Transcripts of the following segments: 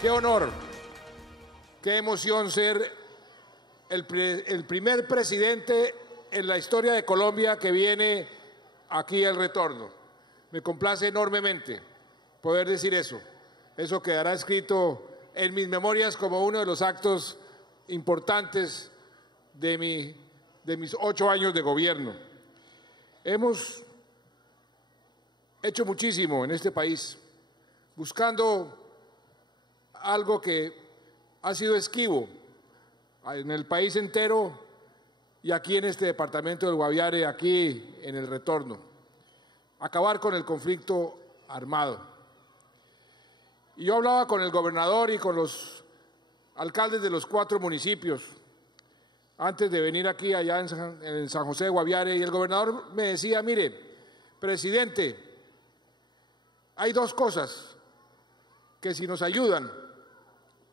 Qué honor, qué emoción ser el primer presidente en la historia de Colombia que viene aquí al retorno. Me complace enormemente poder decir eso. Eso quedará escrito en mis memorias como uno de los actos importantes de mis 8 años de gobierno. Hemos hecho muchísimo en este país, buscando algo que ha sido esquivo en el país entero y aquí en este departamento del Guaviare, aquí en el retorno. Acabar con el conflicto armado. Y yo hablaba con el gobernador y con los alcaldes de los 4 municipios antes de venir aquí, allá en San José de Guaviare, y el gobernador me decía: mire, presidente, hay 2 cosas que si nos ayudan,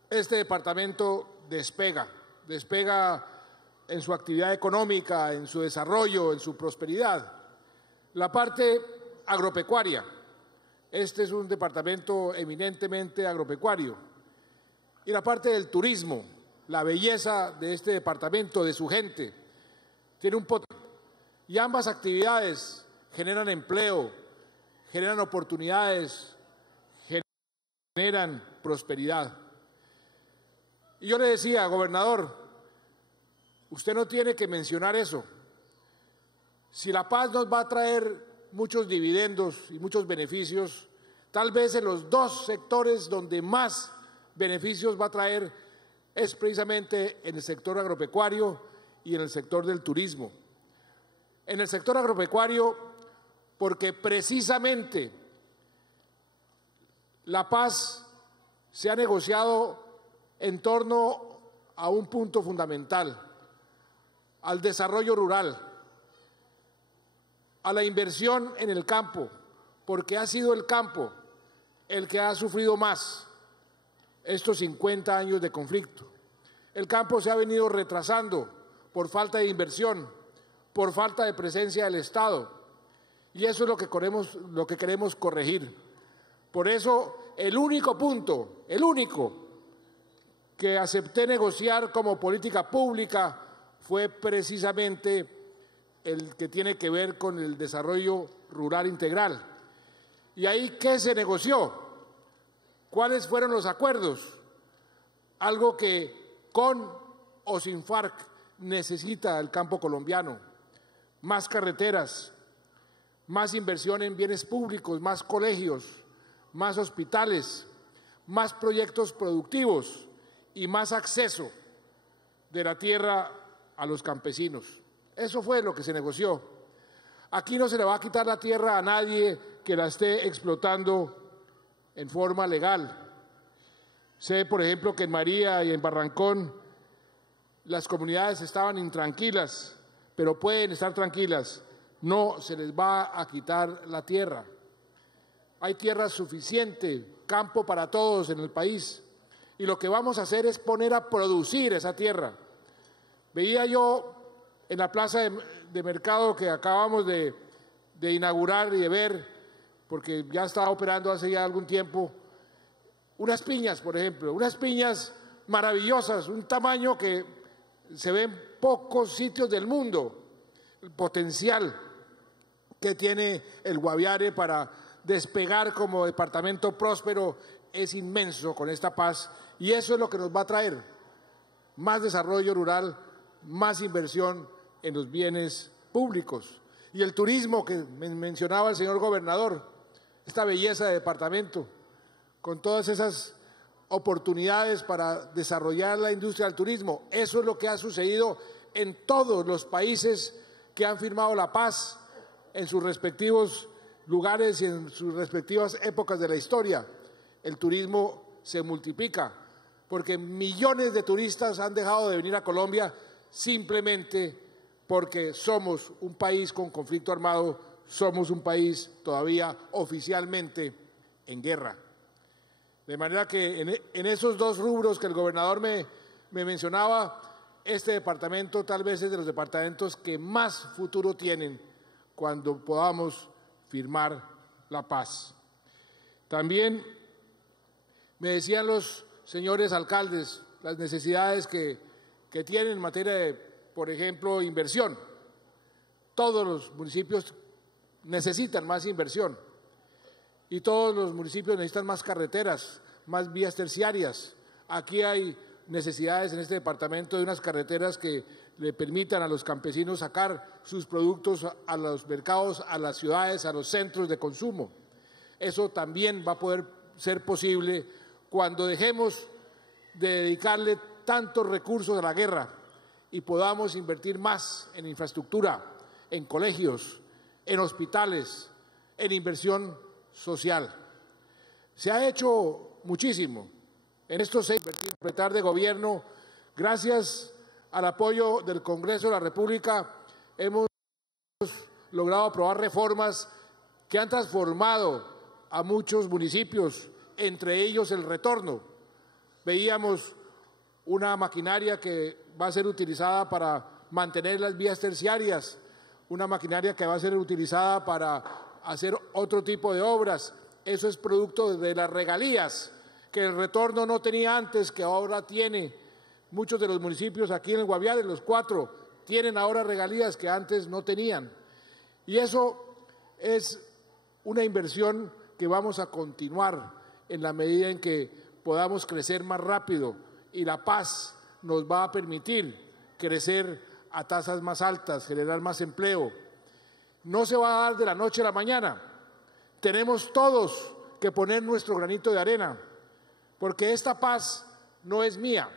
este departamento despega en su actividad económica, en su desarrollo, en su prosperidad. La parte agropecuaria. Este es un departamento eminentemente agropecuario. Y la parte del turismo, la belleza de este departamento, de su gente, tiene un potencial. Y ambas actividades generan empleo, generan oportunidades, generan prosperidad. Y yo le decía: gobernador, usted no tiene que mencionar eso. Si la paz nos va a traer muchos dividendos y muchos beneficios, tal vez en los 2 sectores donde más beneficios va a traer es precisamente en el sector agropecuario y en el sector del turismo. En el sector agropecuario, porque precisamente la paz se ha negociado en torno a un punto fundamental: al desarrollo rural, a la inversión en el campo, porque ha sido el campo el que ha sufrido más estos 50 años de conflicto. El campo se ha venido retrasando por falta de inversión, por falta de presencia del Estado, y eso es lo que queremos corregir. Por eso, el único punto, el único que acepté negociar como política pública fue precisamente el que tiene que ver con el desarrollo rural integral. ¿Y ahí qué se negoció? ¿Cuáles fueron los acuerdos? Algo que con o sin FARC necesita el campo colombiano: más carreteras, más inversión en bienes públicos, más colegios, más hospitales, más proyectos productivos y más acceso de la tierra a los campesinos. Eso fue lo que se negoció. Aquí no se le va a quitar la tierra a nadie que la esté explotando en forma legal. Sé, por ejemplo, que en María y en Barrancón las comunidades estaban intranquilas, pero pueden estar tranquilas, no se les va a quitar la tierra. Hay tierra suficiente, campo para todos en el país, y lo que vamos a hacer es poner a producir esa tierra. Veía yo en la plaza de mercado que acabamos de inaugurar y de ver, porque ya estaba operando hace ya algún tiempo, unas piñas, por ejemplo, unas piñas maravillosas, un tamaño que se ve en pocos sitios del mundo. El potencial que tiene el Guaviare para despegar como departamento próspero es inmenso con esta paz, y eso es lo que nos va a traer más desarrollo rural, más inversión en los bienes públicos. Y el turismo que mencionaba el señor gobernador, esta belleza de departamento, con todas esas oportunidades para desarrollar la industria del turismo. Eso es lo que ha sucedido en todos los países que han firmado la paz en sus respectivos lugares y en sus respectivas épocas de la historia. El turismo se multiplica porque millones de turistas han dejado de venir a Colombia simplemente porque somos un país con conflicto armado, somos un país todavía oficialmente en guerra. De manera que en esos 2 rubros que el gobernador me mencionaba, este departamento tal vez es de los departamentos que más futuro tienen cuando podamos firmar la paz. También me decían los señores alcaldes, las necesidades que tienen en materia de, por ejemplo, inversión. Todos los municipios necesitan más inversión y todos los municipios necesitan más carreteras, más vías terciarias. Aquí hay necesidades en este departamento de unas carreteras que le permitan a los campesinos sacar sus productos a los mercados, a las ciudades, a los centros de consumo. Eso también va a poder ser posible cuando dejemos de dedicarle tantos recursos a la guerra y podamos invertir más en infraestructura, en colegios, en hospitales, en inversión social. Se ha hecho muchísimo en estos 6 años de gobierno. Gracias al apoyo del Congreso de la República hemos logrado aprobar reformas que han transformado a muchos municipios, entre ellos el Retorno. Veíamos una maquinaria que va a ser utilizada para mantener las vías terciarias, una maquinaria que va a ser utilizada para hacer otro tipo de obras. Eso es producto de las regalías que el Retorno no tenía antes, que ahora tiene. Muchos de los municipios aquí en el Guaviare, los 4, tienen ahora regalías que antes no tenían. Y eso es una inversión que vamos a continuar en la medida en que podamos crecer más rápido, y la paz nos va a permitir crecer a tasas más altas, generar más empleo. No se va a dar de la noche a la mañana. Tenemos todos que poner nuestro granito de arena, porque esta paz no es mía,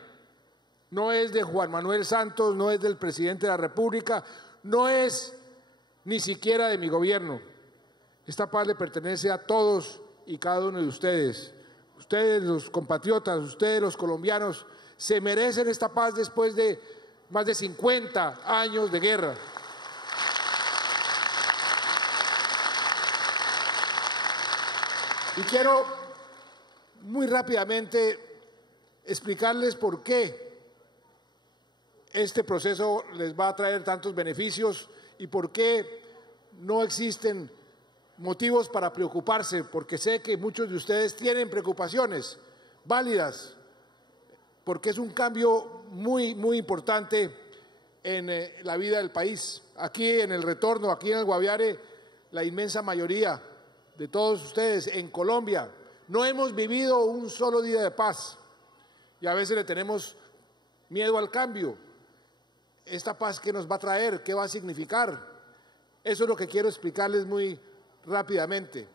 no es de Juan Manuel Santos, no es del presidente de la República, no es ni siquiera de mi gobierno. Esta paz le pertenece a todos y cada uno de ustedes. Ustedes, los compatriotas, ustedes, los colombianos, se merecen esta paz después de más de 50 años de guerra. Y quiero muy rápidamente explicarles por qué este proceso les va a traer tantos beneficios y por qué no existen motivos para preocuparse, porque sé que muchos de ustedes tienen preocupaciones válidas, porque es un cambio muy importante en la vida del país. Aquí en el Retorno, aquí en el Guaviare, la inmensa mayoría de todos ustedes en Colombia no hemos vivido un solo día de paz y a veces le tenemos miedo al cambio. Esta paz, ¿qué nos va a traer? ¿Qué va a significar? Eso es lo que quiero explicarles muy rápidamente.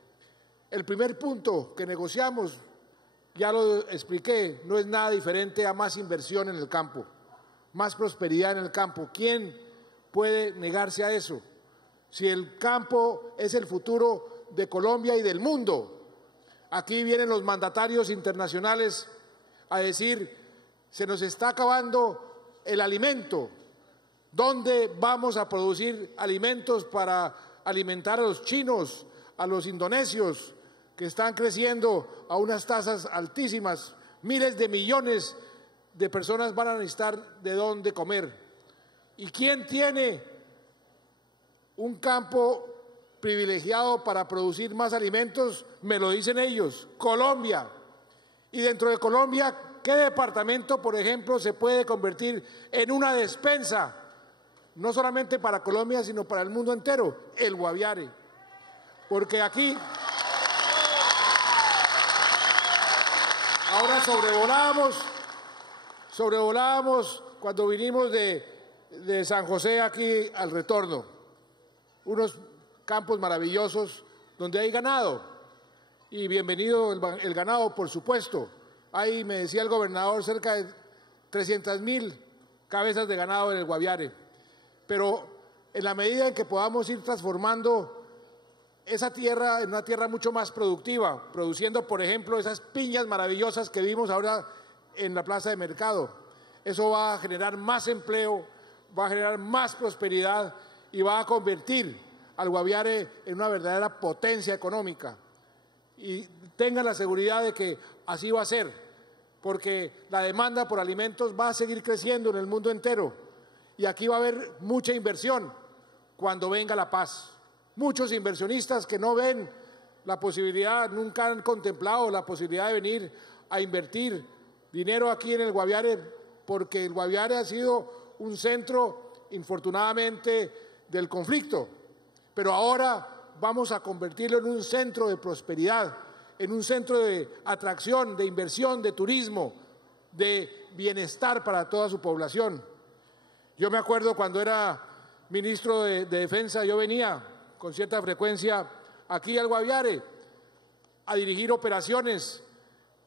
El primer punto que negociamos, ya lo expliqué, no es nada diferente a más inversión en el campo, más prosperidad en el campo. ¿Quién puede negarse a eso? Si el campo es el futuro de Colombia y del mundo. Aquí vienen los mandatarios internacionales a decir, se nos está acabando el alimento. ¿Dónde vamos a producir alimentos para alimentar a los chinos, a los indonesios, que están creciendo a unas tasas altísimas? Miles de millones de personas van a necesitar de dónde comer. ¿Y quién tiene un campo privilegiado para producir más alimentos? Me lo dicen ellos, Colombia. Y dentro de Colombia, ¿qué departamento, por ejemplo, se puede convertir en una despensa? No solamente para Colombia, sino para el mundo entero, el Guaviare. Porque aquí ahora sobrevolábamos cuando vinimos de San José aquí al Retorno, unos campos maravillosos donde hay ganado, y bienvenido el ganado, por supuesto. Ahí me decía el gobernador, cerca de 300.000 cabezas de ganado en el Guaviare. Pero en la medida en que podamos ir transformando esa tierra en una tierra mucho más productiva, produciendo, por ejemplo, esas piñas maravillosas que vimos ahora en la plaza de mercado, eso va a generar más empleo, va a generar más prosperidad y va a convertir al Guaviare en una verdadera potencia económica. Y tengan la seguridad de que así va a ser, porque la demanda por alimentos va a seguir creciendo en el mundo entero. Y aquí va a haber mucha inversión cuando venga la paz. Muchos inversionistas que no ven la posibilidad, nunca han contemplado la posibilidad de venir a invertir dinero aquí en el Guaviare porque el Guaviare ha sido un centro, infortunadamente, del conflicto, pero ahora vamos a convertirlo en un centro de prosperidad, en un centro de atracción, de inversión, de turismo, de bienestar para toda su población. Yo me acuerdo cuando era ministro de Defensa, yo venía con cierta frecuencia aquí al Guaviare a dirigir operaciones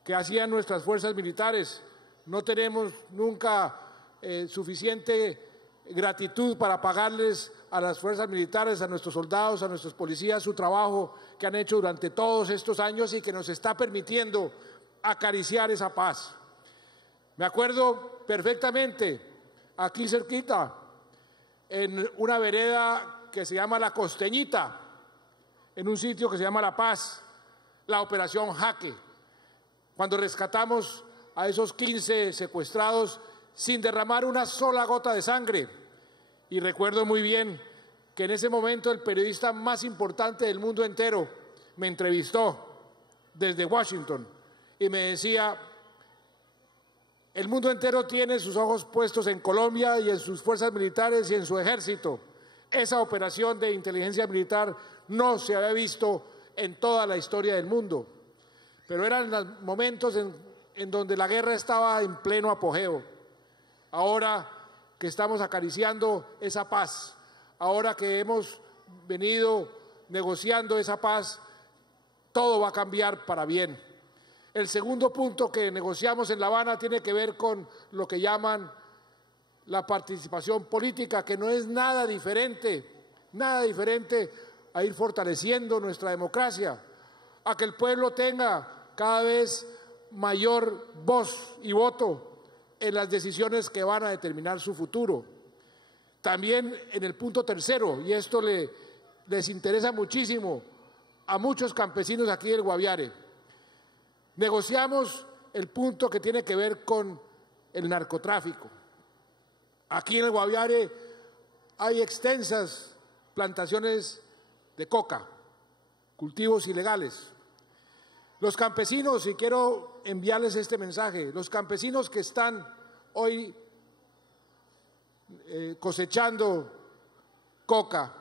que hacían nuestras fuerzas militares. No tenemos nunca suficiente gratitud para pagarles a las fuerzas militares, a nuestros soldados, a nuestros policías, su trabajo que han hecho durante todos estos años y que nos está permitiendo acariciar esa paz. Me acuerdo perfectamente, aquí cerquita, en una vereda que se llama La Costeñita, en un sitio que se llama La Paz, la operación Jaque, cuando rescatamos a esos 15 secuestrados sin derramar una sola gota de sangre. Y recuerdo muy bien que en ese momento el periodista más importante del mundo entero me entrevistó desde Washington y me decía: el mundo entero tiene sus ojos puestos en Colombia y en sus fuerzas militares y en su ejército. Esa operación de inteligencia militar no se había visto en toda la historia del mundo, pero eran los momentos en donde la guerra estaba en pleno apogeo. Ahora que estamos acariciando esa paz, ahora que hemos venido negociando esa paz, todo va a cambiar para bien. El segundo punto que negociamos en La Habana tiene que ver con lo que llaman la participación política, que no es nada diferente a ir fortaleciendo nuestra democracia, a que el pueblo tenga cada vez mayor voz y voto en las decisiones que van a determinar su futuro. También en el punto tercero, y esto les interesa muchísimo a muchos campesinos aquí del Guaviare, negociamos el punto que tiene que ver con el narcotráfico. Aquí en el Guaviare hay extensas plantaciones de coca, cultivos ilegales. Los campesinos, y quiero enviarles este mensaje, los campesinos que están hoy cosechando coca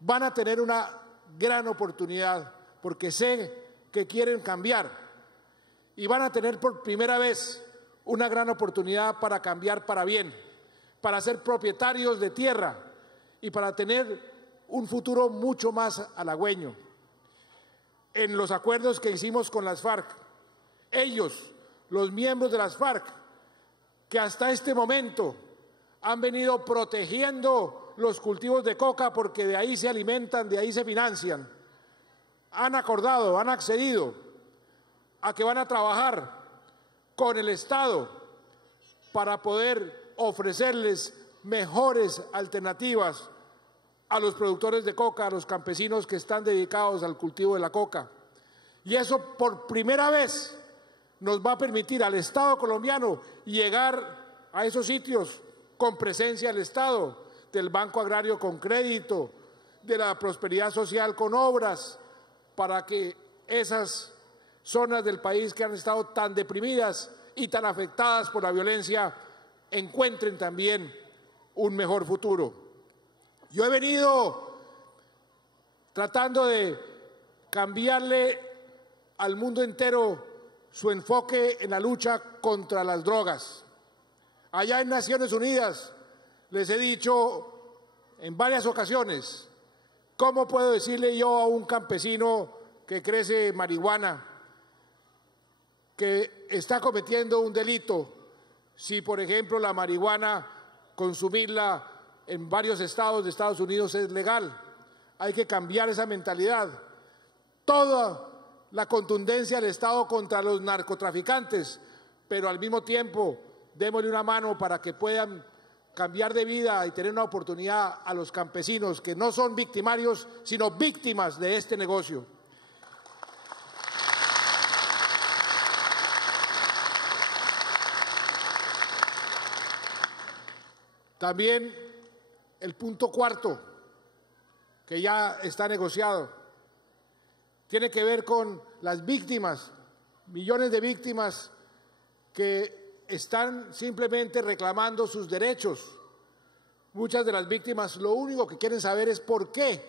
van a tener una gran oportunidad porque sé que quieren cambiar y van a tener por primera vez una gran oportunidad para cambiar para bien, para ser propietarios de tierra y para tener un futuro mucho más halagüeño. En los acuerdos que hicimos con las FARC, ellos, los miembros de las FARC, que hasta este momento han venido protegiendo los cultivos de coca porque de ahí se alimentan, de ahí se financian, han acordado, han accedido a que van a trabajar con el Estado para poder ofrecerles mejores alternativas a los productores de coca, a los campesinos que están dedicados al cultivo de la coca. Y eso por primera vez nos va a permitir al Estado colombiano llegar a esos sitios con presencia del Estado, del Banco Agrario con crédito, de la prosperidad social con obras, para que esas zonas del país que han estado tan deprimidas y tan afectadas por la violencia encuentren también un mejor futuro. Yo he venido tratando de cambiarle al mundo entero su enfoque en la lucha contra las drogas. Allá en Naciones Unidas les he dicho en varias ocasiones, ¿cómo puedo decirle yo a un campesino que crece marihuana que está cometiendo un delito si, por ejemplo, la marihuana, consumirla en varios estados de Estados Unidos es legal? Hay que cambiar esa mentalidad. Toda la contundencia del Estado contra los narcotraficantes, pero al mismo tiempo démosle una mano para que puedan cambiar de vida y tener una oportunidad a los campesinos que no son victimarios, sino víctimas de este negocio. También el punto cuarto, que ya está negociado, tiene que ver con las víctimas, millones de víctimas que están simplemente reclamando sus derechos. Muchas de las víctimas lo único que quieren saber es por qué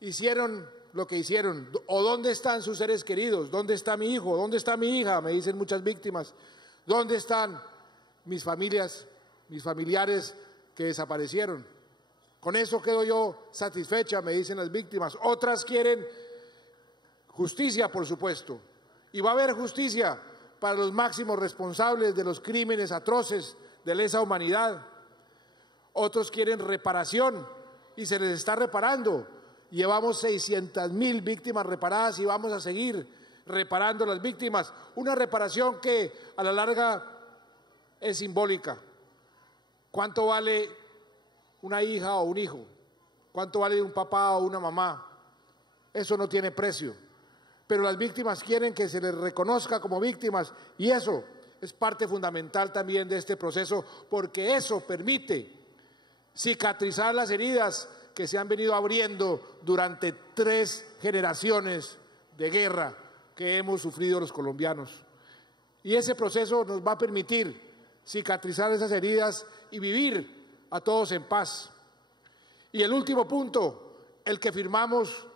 hicieron lo que hicieron, o dónde están sus seres queridos, dónde está mi hijo, dónde está mi hija, me dicen muchas víctimas, dónde están mis familias, mis familiares que desaparecieron. Con eso quedo yo satisfecha, me dicen las víctimas. Otras quieren justicia, por supuesto, y va a haber justicia para los máximos responsables de los crímenes atroces de lesa humanidad. Otros quieren reparación y se les está reparando. Llevamos 600.000 víctimas reparadas y vamos a seguir reparando a las víctimas. Una reparación que a la larga es simbólica. ¿Cuánto vale una hija o un hijo? ¿Cuánto vale un papá o una mamá? Eso no tiene precio. Pero las víctimas quieren que se les reconozca como víctimas y eso es parte fundamental también de este proceso, porque eso permite cicatrizar las heridas que se han venido abriendo durante 3 generaciones de guerra que hemos sufrido los colombianos. Y ese proceso nos va a permitir cicatrizar esas heridas y vivir a todos en paz. Y el último punto, el que firmamos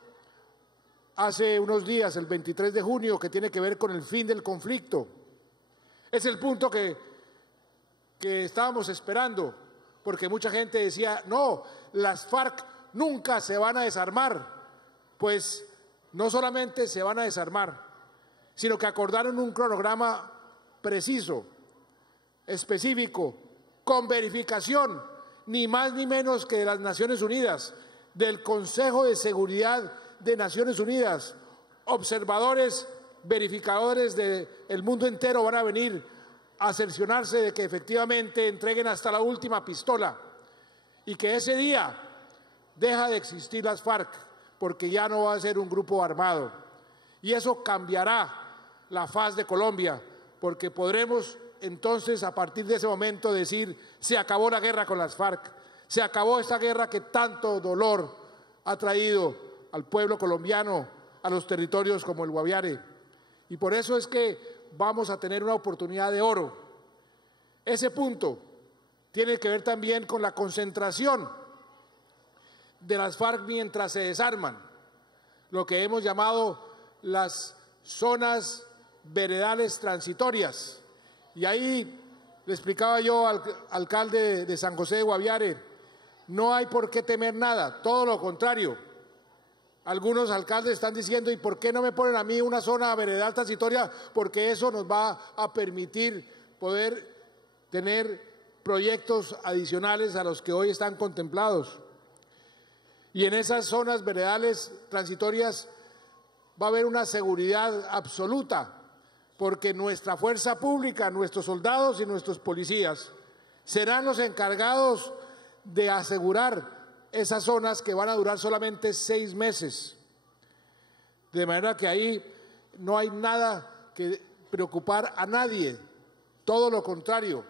hace unos días, el 23 de junio, que tiene que ver con el fin del conflicto. Es el punto que estábamos esperando, porque mucha gente decía, no, las FARC nunca se van a desarmar. Pues no solamente se van a desarmar, sino que acordaron un cronograma preciso, específico, con verificación, ni más ni menos que de las Naciones Unidas, del Consejo de Seguridad de Naciones Unidas. Observadores, verificadores del mundo entero van a venir a cerciorarse de que efectivamente entreguen hasta la última pistola y que ese día deja de existir las FARC, porque ya no va a ser un grupo armado. Y eso cambiará la faz de Colombia, porque podremos entonces a partir de ese momento decir, se acabó la guerra con las FARC, se acabó esta guerra que tanto dolor ha traído al pueblo colombiano, a los territorios como el Guaviare. Y por eso es que vamos a tener una oportunidad de oro. Ese punto tiene que ver también con la concentración de las FARC mientras se desarman, lo que hemos llamado las zonas veredales transitorias. Y ahí le explicaba yo al alcalde de San José de Guaviare, no hay por qué temer nada, todo lo contrario. Algunos alcaldes están diciendo, ¿y por qué no me ponen a mí una zona veredal transitoria? Porque eso nos va a permitir poder tener proyectos adicionales a los que hoy están contemplados. Y en esas zonas veredales transitorias va a haber una seguridad absoluta, porque nuestra fuerza pública, nuestros soldados y nuestros policías serán los encargados de asegurar esas zonas que van a durar solamente 6 meses. De manera que ahí no hay nada que preocupar a nadie, todo lo contrario.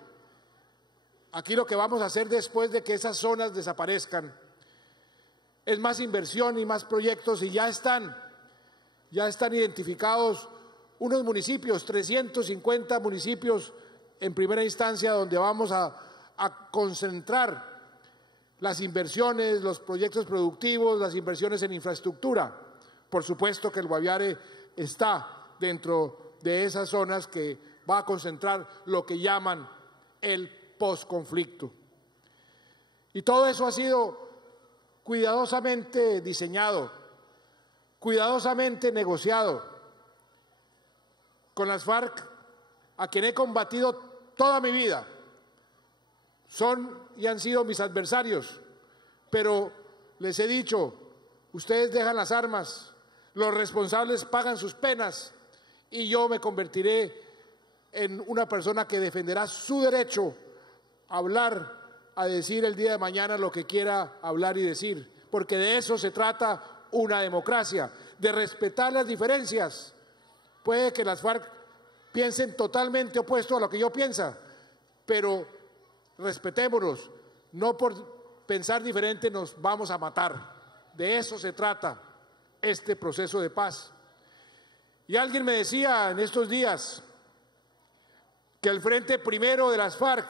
Aquí lo que vamos a hacer después de que esas zonas desaparezcan es más inversión y más proyectos, y ya están identificados unos municipios, 350 municipios en primera instancia, donde vamos a concentrar las inversiones, los proyectos productivos, las inversiones en infraestructura. Por supuesto que el Guaviare está dentro de esas zonas que va a concentrar lo que llaman el posconflicto. Y todo eso ha sido cuidadosamente diseñado, cuidadosamente negociado con las FARC, a quien he combatido toda mi vida. Son y han sido mis adversarios, pero les he dicho, ustedes dejan las armas, los responsables pagan sus penas y yo me convertiré en una persona que defenderá su derecho a hablar, a decir el día de mañana lo que quiera hablar y decir, porque de eso se trata una democracia, de respetar las diferencias. Puede que las FARC piensen totalmente opuesto a lo que yo pienso, pero respetémonos, no por pensar diferente nos vamos a matar. De eso se trata este proceso de paz. Y alguien me decía en estos días, que el Frente Primero de las FARC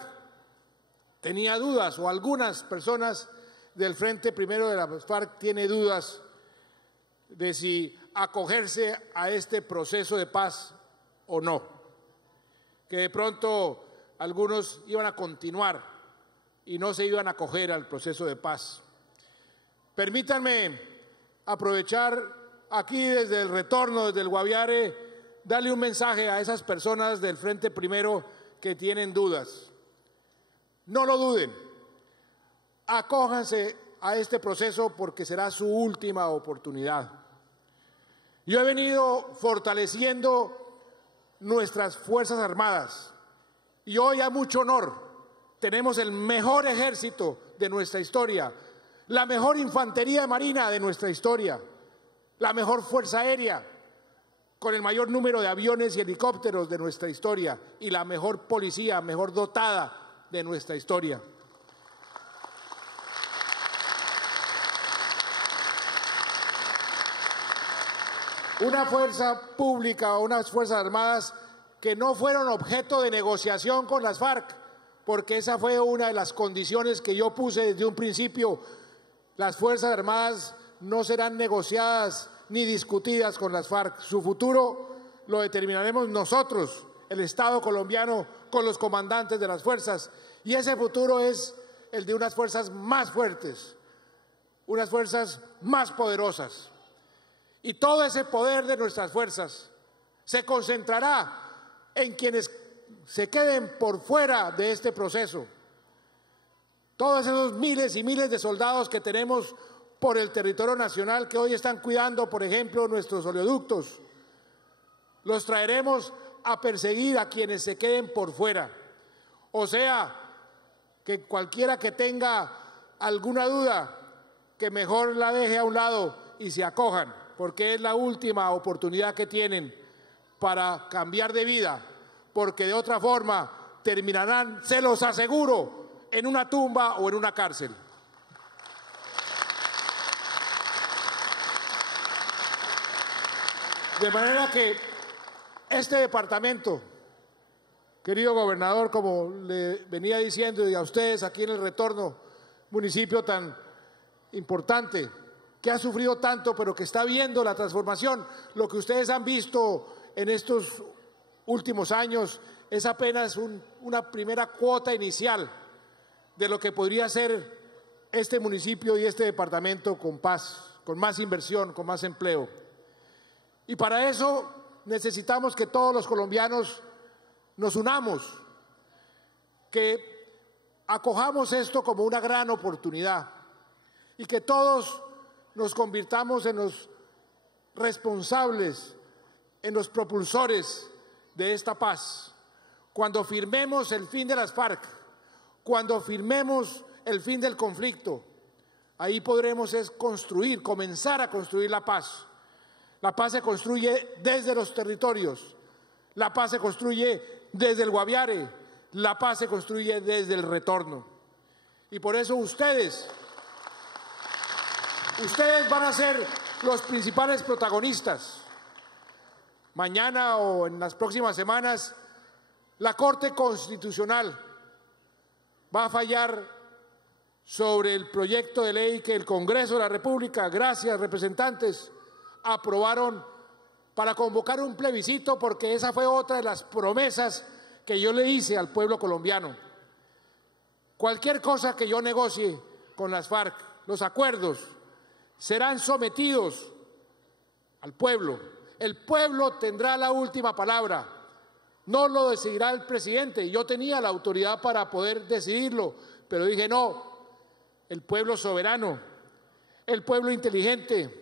tenía dudas, o algunas personas del Frente Primero de las FARC tienen dudas de si acogerse a este proceso de paz o no, que de pronto algunos iban a continuar y no se iban a acoger al proceso de paz. Permítanme aprovechar aquí desde el retorno, desde el Guaviare, darle un mensaje a esas personas del Frente Primero que tienen dudas. No lo duden, acójanse a este proceso porque será su última oportunidad. Yo he venido fortaleciendo nuestras Fuerzas Armadas y hoy a mucho honor tenemos el mejor ejército de nuestra historia, la mejor infantería de marina de nuestra historia, la mejor fuerza aérea, con el mayor número de aviones y helicópteros de nuestra historia y la mejor policía, mejor dotada de nuestra historia. Una fuerza pública o unas Fuerzas Armadas que no fueron objeto de negociación con las FARC, porque esa fue una de las condiciones que yo puse desde un principio. Las Fuerzas Armadas no serán negociadas ni discutidas con las FARC. Su futuro lo determinaremos nosotros, el Estado colombiano, con los comandantes de las fuerzas. Y ese futuro es el de unas fuerzas más fuertes, unas fuerzas más poderosas. Y todo ese poder de nuestras fuerzas se concentrará en quienes se queden por fuera de este proceso. Todos esos miles y miles de soldados que tenemos por el territorio nacional que hoy están cuidando, por ejemplo, nuestros oleoductos, los traeremos a perseguir a quienes se queden por fuera. O sea, que cualquiera que tenga alguna duda, que mejor la deje a un lado y se acojan, porque es la última oportunidad que tienen para cambiar de vida, porque de otra forma terminarán, se los aseguro, en una tumba o en una cárcel. De manera que este departamento, querido gobernador, como le venía diciendo, y a ustedes aquí en el retorno, municipio tan importante, que ha sufrido tanto, pero que está viendo la transformación, lo que ustedes han visto en estos últimos años es apenas una primera cuota inicial de lo que podría ser este municipio y este departamento con paz, con más inversión, con más empleo. Y para eso necesitamos que todos los colombianos nos unamos, que acojamos esto como una gran oportunidad y que todos nos convirtamos en los responsables, en los propulsores de esta paz. Cuando firmemos el fin de las FARC, cuando firmemos el fin del conflicto, ahí podremos construir, comenzar a construir la paz. La paz se construye desde los territorios, la paz se construye desde el Guaviare, la paz se construye desde el retorno. Y por eso ustedes van a ser los principales protagonistas. Mañana o en las próximas semanas, la Corte Constitucional va a fallar sobre el proyecto de ley que el Congreso de la República, gracias representantes, aprobaron para convocar un plebiscito, porque esa fue otra de las promesas que yo le hice al pueblo colombiano. Cualquier cosa que yo negocie con las FARC, los acuerdos, serán sometidos al pueblo. El pueblo tendrá la última palabra, no lo decidirá el presidente. Yo tenía la autoridad para poder decidirlo, pero dije no, el pueblo soberano, el pueblo inteligente,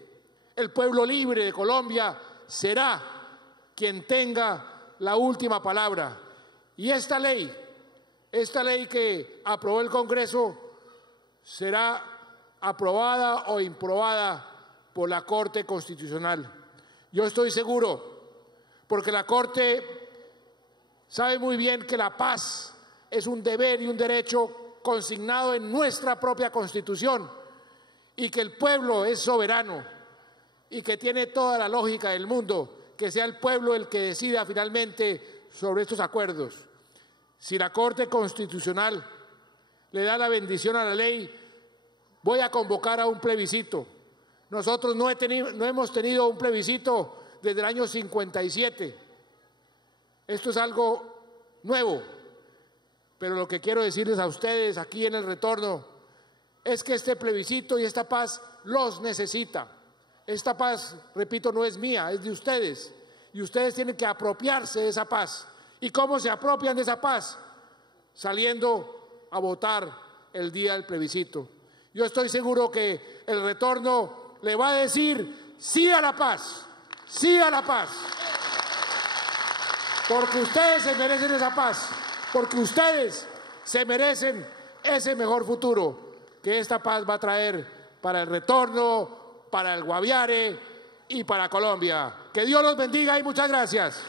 el pueblo libre de Colombia será quien tenga la última palabra. Y esta ley que aprobó el Congreso será aprobada o improbada por la Corte Constitucional. Yo estoy seguro, porque la Corte sabe muy bien que la paz es un deber y un derecho consignado en nuestra propia Constitución, y que el pueblo es soberano y que tiene toda la lógica del mundo que sea el pueblo el que decida finalmente sobre estos acuerdos. Si la Corte Constitucional le da la bendición a la ley, voy a convocar a un plebiscito. Nosotros no hemos tenido un plebiscito desde el año 57. Esto es algo nuevo, pero lo que quiero decirles a ustedes aquí en el retorno es que este plebiscito y esta paz los necesita. Esta paz, repito, no es mía, es de ustedes. Y ustedes tienen que apropiarse de esa paz. ¿Y cómo se apropian de esa paz? Saliendo a votar el día del plebiscito. Yo estoy seguro que el retorno le va a decir sí a la paz, sí a la paz. Porque ustedes se merecen esa paz, porque ustedes se merecen ese mejor futuro que esta paz va a traer para el retorno, para el Guaviare y para Colombia. Que Dios los bendiga y muchas gracias.